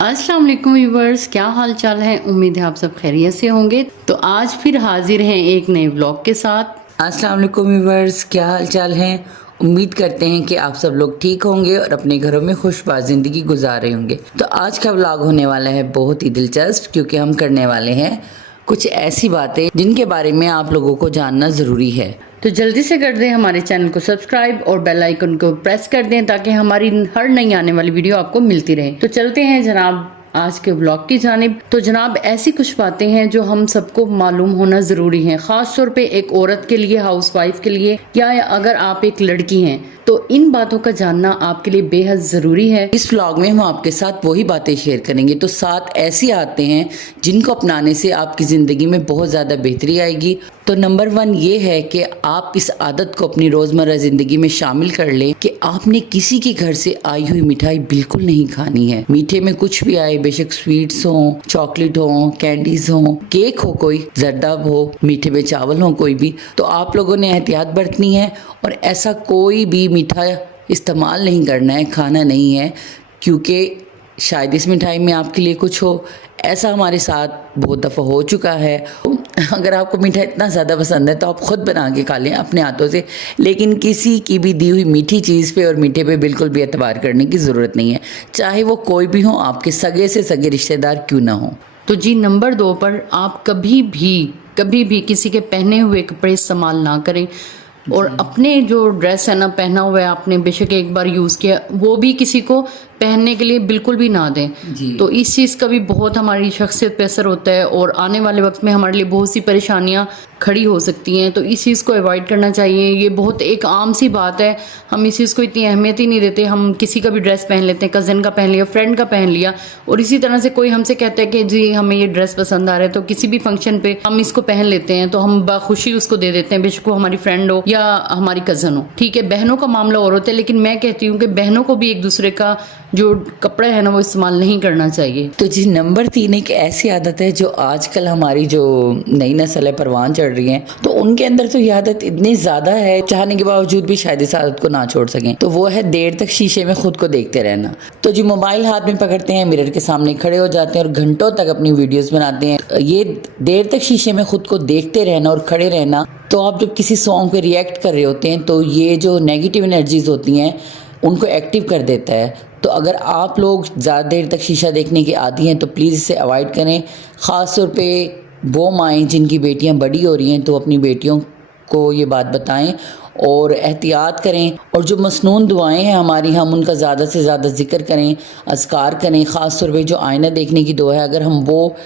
अस्सलाम वालेकुम व्यूवर्स, क्या हाल चाल है। उम्मीद है आप सब खैरियत से होंगे। तो आज फिर हाजिर हैं एक नए व्लॉग के साथ। अस्सलाम वालेकुम व्यूअर्स, क्या हाल चाल हैं। उम्मीद करते हैं कि आप सब लोग ठीक होंगे और अपने घरों में खुशबाश ज़िंदगी गुजार रहे होंगे। तो आज का व्लॉग होने वाला है बहुत ही दिलचस्प, क्योंकि हम करने वाले हैं कुछ ऐसी बातें जिनके बारे में आप लोगों को जानना ज़रूरी है। तो जल्दी से कर दें हमारे चैनल को सब्सक्राइब और बेल आइकन को प्रेस कर दें ताकि हमारी हर नई आने वाली वीडियो आपको मिलती रहे। तो चलते हैं जनाब आज के व्लॉग की जानिब। तो जनाब ऐसी कुछ बातें हैं जो हम सबको मालूम होना ज़रूरी है, ख़ास तौर पे एक औरत के लिए, हाउस वाइफ के लिए, या अगर आप एक लड़की हैं तो इन बातों का जानना आपके लिए बेहद ज़रूरी है। इस व्लॉग में हम आपके साथ वही बातें शेयर करेंगे। तो 7 ऐसी आदतें हैं जिनको अपनाने से आपकी ज़िंदगी में बहुत ज़्यादा बेहतरी आएगी। तो नंबर 1 ये है कि आप इस आदत को अपनी रोज़मर्रा ज़िंदगी में शामिल कर लें कि आपने किसी के घर से आई हुई मिठाई बिल्कुल नहीं खानी है। मीठे में कुछ भी आए, बेशक स्वीट्स हो, चॉकलेट हो, कैंडीज हो, केक हो, कोई जर्दाब हो, मीठे में चावल हो, कोई भी, तो आप लोगों ने एहतियात बरतनी है और ऐसा कोई भी मीठा इस्तेमाल नहीं करना है, खाना नहीं है, क्योंकि शायद इस मिठाई में आपके लिए कुछ हो। ऐसा हमारे साथ बहुत दफ़ा हो चुका है। अगर आपको मीठा इतना ज़्यादा पसंद है तो आप ख़ुद बना के खा लें अपने हाथों से, लेकिन किसी की भी दी हुई मीठी चीज़ पे और मीठे पे बिल्कुल भी एतबार करने की ज़रूरत नहीं है, चाहे वो कोई भी हो, आपके सगे से सगे रिश्तेदार क्यों ना हो। तो जी नंबर 2 पर आप कभी भी किसी के पहने हुए कपड़े इस्तेमाल ना करें, और अपने जो ड्रेस है ना, पहना हुआ है आपने, बेशक एक बार यूज़ किया, वो भी किसी को पहनने के लिए बिल्कुल भी ना दें। तो इस चीज़ का भी बहुत हमारी शख्सियत पे असर होता है और आने वाले वक्त में हमारे लिए बहुत सी परेशानियां खड़ी हो सकती हैं। तो इस चीज़ को अवॉइड करना चाहिए। ये बहुत एक आम सी बात है, हम इस चीज़ को इतनी अहमियत ही नहीं देते। हम किसी का भी ड्रेस पहन लेते हैं, कज़न का पहन लिया, फ्रेंड का पहन लिया, और इसी तरह से कोई हमसे कहता है कि जी हमें ये ड्रेस पसंद आ रहा है, तो किसी भी फंक्शन पे हम इसको पहन लेते हैं, तो हम बाखुशी उसको दे देते हैं, बेशक वो हमारी फ्रेंड हो या हमारी कज़न हो। ठीक है, बहनों का मामला और होता है, लेकिन मैं कहती हूँ कि बहनों को भी एक दूसरे का जो कपड़ा है ना वो इस्तेमाल नहीं करना चाहिए। तो जी नंबर 3 एक ऐसी आदत है जो आजकल हमारी जो नई नस्ल है, परवान चढ़ रही है, तो उनके अंदर तो ये आदत इतनी ज़्यादा है, चाहने के बावजूद भी शायद इस आदत को ना छोड़ सकें। तो वो है देर तक शीशे में खुद को देखते रहना। तो जी मोबाइल हाथ में पकड़ते हैं, मिरर के सामने खड़े हो जाते हैं और घंटों तक अपनी वीडियोज़ बनाते हैं। ये देर तक शीशे में खुद को देखते रहना और खड़े रहना, तो आप जब किसी सॉन्ग पे रिएक्ट कर रहे होते हैं तो ये जो नेगेटिव एनर्जीज होती हैं उनको एक्टिव कर देता है। तो अगर आप लोग ज़्यादा देर तक शीशा देखने के आदी हैं तो प्लीज़ इसे अवॉइड करें। ख़ास तौर पे वो माएँ जिनकी बेटियां बड़ी हो रही हैं तो अपनी बेटियों को ये बात बताएं और एहतियात करें। और जो मसनून दुआएं हैं हमारी, हम उनका ज़्यादा से ज़्यादा ज़िक्र करें, अज़कार करें। ख़ास तौर पे जो आईना देखने की दुआ है, अगर हम वो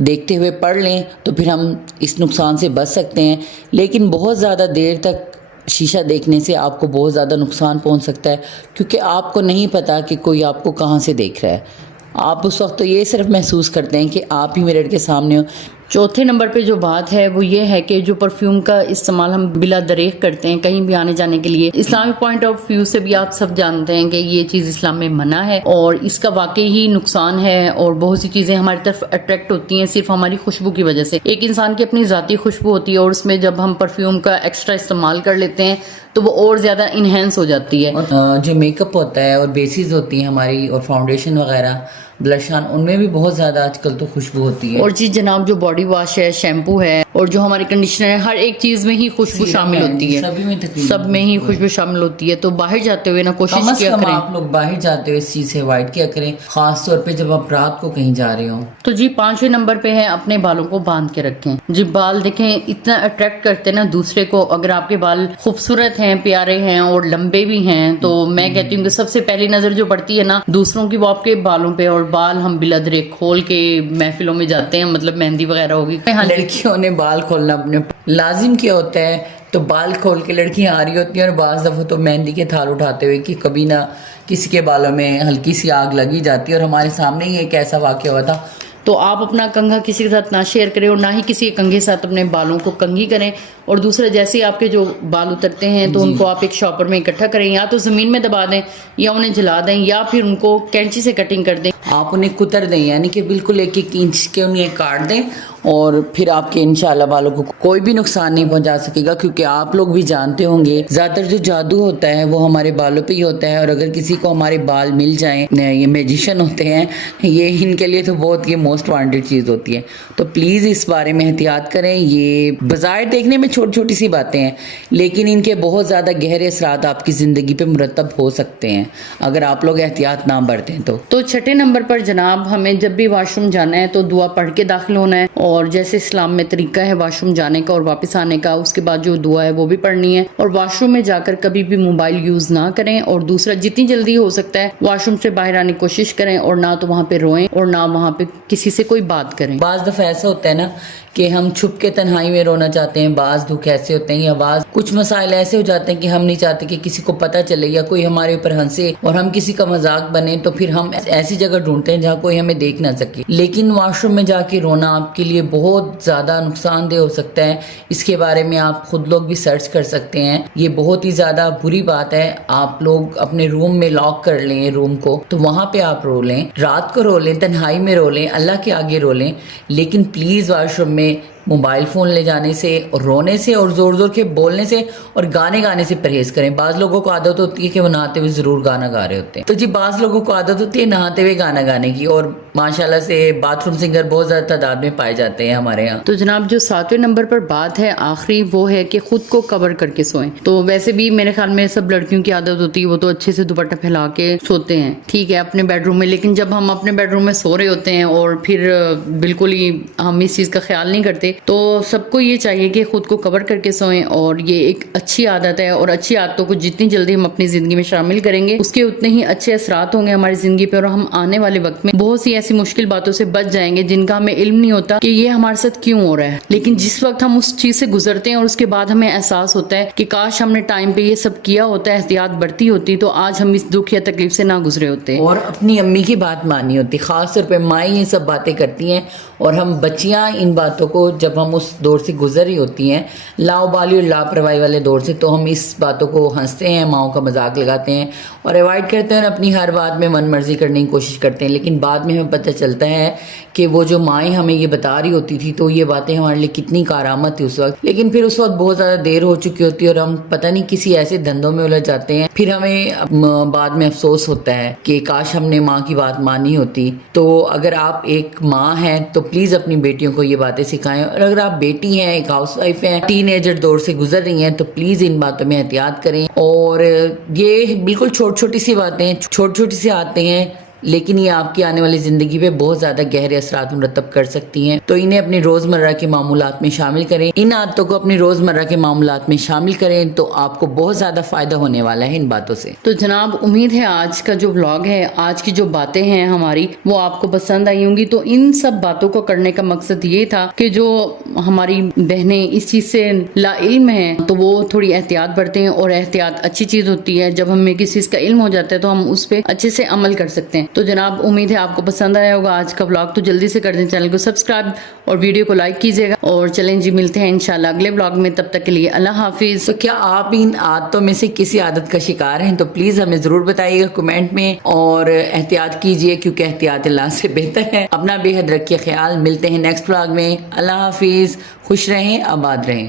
देखते हुए पढ़ लें तो फिर हम इस नुकसान से बच सकते हैं। लेकिन बहुत ज़्यादा देर तक शीशा देखने से आपको बहुत ज़्यादा नुकसान पहुंच सकता है, क्योंकि आपको नहीं पता कि कोई आपको कहां से देख रहा है। आप उस वक्त तो ये सिर्फ महसूस करते हैं कि आप ही मिरर के सामने हो। चौथे नंबर पे जो बात है वो ये है कि जो परफ्यूम का इस्तेमाल हम बिला दरेख करते हैं कहीं भी आने जाने के लिए, इस्लामिक पॉइंट ऑफ व्यू से भी आप सब जानते हैं कि ये चीज़ इस्लाम में मना है और इसका वाकई ही नुकसान है। और बहुत सी चीज़ें हमारी तरफ अट्रैक्ट होती हैं सिर्फ हमारी खुशबू की वजह से। एक इंसान की अपनी ज़ाती खुशबू होती है और उसमें जब हम परफ्यूम का एक्स्ट्रा इस्तेमाल कर लेते हैं तो वो और ज़्यादा इन्हेंस हो जाती है। और जो मेकअप होता है और बेसिस होती हैं हमारी, और फाउंडेशन वगैरह, ब्लश ऑन, उनमें भी बहुत ज़्यादा आजकल तो खुशबू होती है। और जी जनाब जो बॉडी वॉश है, शैम्पू है, और जो हमारे कंडीशनर है, हर एक चीज़ में ही खुशबू शामिल होती है, सब में ही खुशबू शामिल होती है। तो बाहर जाते हुए ना कोशिश किया करें, आप लोग बाहर जाते हुए इस चीज़ से अवॉइड किया करें, खास तौर पे जब आप रात को कहीं जा रहे हो। तो जी 5वें नंबर पे है अपने बालों को बांध के रखें। जी बाल देखें इतना अट्रैक्ट करते हैं ना दूसरे को। अगर आपके बाल खूबसूरत हैं, प्यारे हैं और लंबे भी हैं, तो मैं कहती हूँ कि सबसे पहली नजर जो पड़ती है ना दूसरों की, वो आपके बालों पे। और बाल हम बिला दरेख खोल के महफिलों में जाते हैं, मतलब मेहंदी वगैरह होगी। लड़कियों ने बाल खोलना अपने लाजिम किया होता है, तो बाल खोल के लड़कियां आ रही होती हैं और बाज़ दफ़ा तो मेहंदी के थाल उठाते हुए कि कभी ना किसी के बालों में हल्की सी आग लगी जाती है। और हमारे सामने ही एक ऐसा वाक़या हुआ था। तो आप अपना कंघा किसी के साथ ना शेयर करें और ना ही किसी के कंघे के साथ अपने बालों को कंघी करें। और दूसरा, जैसे ही आपके जो बाल उतरते हैं तो उनको आप एक शॉपर में इकट्ठा करें, या तो ज़मीन में दबा दें या उन्हें जला दें या फिर उनको कैंची से कटिंग कर दें। आप उन्हें कुतर दें, यानी कि बिल्कुल 1-1 इंच के उन्हें काट दें اور پھر آپ کے انشاءاللہ بالوں کو کوئی بھی نقصان نہیں پہنچا سکے گا، کیونکہ آپ لوگ بھی جانتے ہوں گے زیادہ تر جو جادو ہوتا ہے وہ ہمارے بالوں پہ ہی ہوتا ہے، اور اگر کسی کو ہمارے بال مل جائیں، یہ میجیشین ہوتے ہیں، یہ ان کے لیے تو بہت یہ موسٹ وانٹیڈ چیز ہوتی ہے. تو پلیز اس بارے میں احتیاط کریں. یہ بظاہر دیکھنے میں چھوٹی چھوٹی سی باتیں ہیں، لیکن ان کے بہت زیادہ گہرے اثرات آپ کی زندگی پہ مرتب ہو سکتے ہیں اگر آپ لوگ احتیاط نہ برتیں تو. چھٹے نمبر پر جناب ہمیں جب بھی واش روم جانا ہے تو دعا پڑھ کے داخل ہونا ہے، اور جیسے اسلام میں طریقہ ہے واش روم جانے کا اور واپس آنے کا، اس کے بعد جو دعا ہے وہ بھی پڑھنی ہے. اور واش روم میں جا کر کبھی بھی موبائل یوز نہ کریں، اور دوسرا جتنی جلدی ہو سکتا ہے واش روم سے باہر آنے کی کوشش کریں، اور نہ تو وہاں پہ روئیں اور نہ وہاں پہ کسی سے کوئی بات کریں. بعض دفعہ ایسا ہوتا ہے نا کہ ہم چھپ کے تنہائی میں رونا چاہتے ہیں، بعض دکھ ایسے ہوتے ہیں یا بعض کچھ مسائل ایسے ہو جاتے ہیں کہ ہم نہیں چاہتے کہ کسی کو پتہ چلے یا کوئی ہمارے اوپر ہنسے اور ہم کسی کا مذاق بنے، تو پھر ہم ایسی جگہ ڈھونڈتے ہیں جہاں کوئی ہمیں دیکھ نہ سکے. لیکن واش روم میں جا کے رونا آپ کے لیے بہت زیادہ نقصان دہ ہو سکتا ہے. اس کے بارے میں آپ خود لوگ بھی سرچ کر سکتے ہیں. یہ بہت ہی زیادہ بری بات ہے. آپ لوگ اپنے روم میں لاک کر لیں روم کو، تو وہاں پہ آپ رو لیں، رات کو رو لیں، تنہائی میں رو لیں، اللہ کے آگے رو لیں. لیکن پلیز واش روم میں موبائل فون لے جانے سے اور رونے سے اور زور زور کے بولنے سے اور گانے سے پرہیز کریں. بعض لوگوں کو عادت ہوتی ہے کہ وہ نہاتے ہوئے ضرور گانا گا رہے ہوتے ہیں، تو جی بعض لوگوں کو عادت ہوتی ہے نہاتے ہوئے گانا گانے کی، اور ماشاءاللہ سے باتھ روم سنگر بہت زیادہ تعداد میں پائے جاتے ہیں ہمارے یہاں. تو جناب جو 7ویں نمبر پر بات ہے آخری، وہ ہے کہ خود کو کور کر کے سوئیں. تو ویسے بھی میرے خیال میں سب لڑکیوں کی عادت ہوتی ہے وہ تو اچھے سے دوپٹہ پھیلا کے سوتے ہیں، ٹھیک ہے، اپنے بیڈ روم میں. لیکن جب ہم اپنے بیڈ روم میں سو رہے ہوتے ہیں اور پھر بالکل ہی ہم اس چیز کا خیال نہیں کرتے، تو سب کو یہ چاہیے کہ خود کو کور کر کے سوئیں. اور یہ ایک اچھی عادت ہے، اور اچھی عادتوں کو جتنی جلدی ہم اپنی زندگی میں شامل کریں گے اس کے اتنے ہی اچھے اثرات ہوں گے ہماری زندگی پہ، اور ہم آنے والے وقت میں بہت سی ایسی مشکل باتوں سے بچ جائیں گے جن کا ہمیں علم نہیں ہوتا کہ یہ ہمارے ساتھ کیوں ہو رہا ہے. لیکن جس وقت ہم اس چیز سے گزرتے ہیں اور اس کے بعد ہمیں احساس ہوتا ہے کہ کاش ہم نے ٹائم پہ یہ سب کیا ہوتا ہے، احتیاط برتی ہوتی، تو آج ہم اس دکھ یا تکلیف سے نہ گزرے ہوتے. اور اپنی امی کی بات ماننی ہوتی. خاص طور پہ مائیں یہ سب باتیں کرتی ہیں، اور ہم بچیاں ان باتوں کو جب ہم اس دور سے گزر رہی ہوتی ہیں، لاؤبالی اور لاپرواہی والے دور سے، تو ہم اس باتوں کو ہنستے ہیں، ماؤں کا مذاق لگاتے ہیں اور ایوائڈ کرتے ہیں، اور اپنی ہر بات میں من مرضی کرنے کی کوشش کرتے ہیں. لیکن بعد میں ہمیں پتہ چلتا ہے کہ وہ جو مائیں ہمیں یہ بتا رہی ہوتی تھی تو یہ باتیں ہمارے لیے کتنی کارآمد تھی اس وقت. لیکن پھر اس وقت بہت زیادہ دیر ہو چکی ہوتی ہے اور ہم پتہ نہیں کسی ایسے دھندوں میں الجھ جاتے ہیں. پھر ہمیں بعد میں افسوس ہوتا ہے کہ کاش ہم نے ماں کی بات مانی ہوتی. تو اگر آپ ایک ماں ہیں تو پلیز اپنی بیٹیوں کو یہ باتیں سکھائیں، اور اگر آپ بیٹی ہیں، ایک ہاؤس وائف ہیں، ٹین ایجر دور سے گزر رہی ہیں، تو پلیز ان باتوں میں احتیاط کریں. اور یہ بالکل چھوٹی سی باتیں چھوٹی سی آتے ہیں، لیکن یہ آپ کی آنے والی زندگی پہ بہت زیادہ گہرے اثرات مرتب کر سکتی ہیں. تو انہیں اپنے روزمرہ کے معمولات میں شامل کریں. ان عادتوں کو اپنی روزمرہ کے معمولات میں شامل کریں تو آپ کو بہت زیادہ فائدہ ہونے والا ہے ان باتوں سے. تو جناب امید ہے آج کا جو ولاگ ہے، آج کی جو باتیں ہیں ہماری، وہ آپ کو پسند آئی ہوں گی. تو ان سب باتوں کو کرنے کا مقصد یہ تھا کہ جو ہماری بہنیں اس چیز سے لا علم ہیں تو وہ تھوڑی احتیاط برتیں، اور احتیاط اچھی چیز ہوتی ہے. جب ہمیں کسی چیز کا علم ہو جاتا ہے تو ہم اس پہ اچھے سے عمل کر سکتے ہیں. تو جناب امید ہے آپ کو پسند آیا ہوگا آج کا ولاگ. تو جلدی سے کر دیں چینل کو سبسکرائب اور ویڈیو کو لائک کیجیے گا. اور چلیں جی، ملتے ہیں انشاءاللہ اگلے ولاگ میں. تب تک کے لیے اللہ حافظ. تو کیا آپ ان عادتوں میں سے کسی عادت کا شکار ہیں؟ تو پلیز ہمیں ضرور بتائیے گا کمنٹ میں. اور احتیاط کیجیے، کیونکہ احتیاط اللہ سے بہتر ہے. اپنا بے حد رکھیے خیال. ملتے ہیں نیکسٹ ولاگ میں. اللہ حافظ. خوش رہیں، آباد رہیں.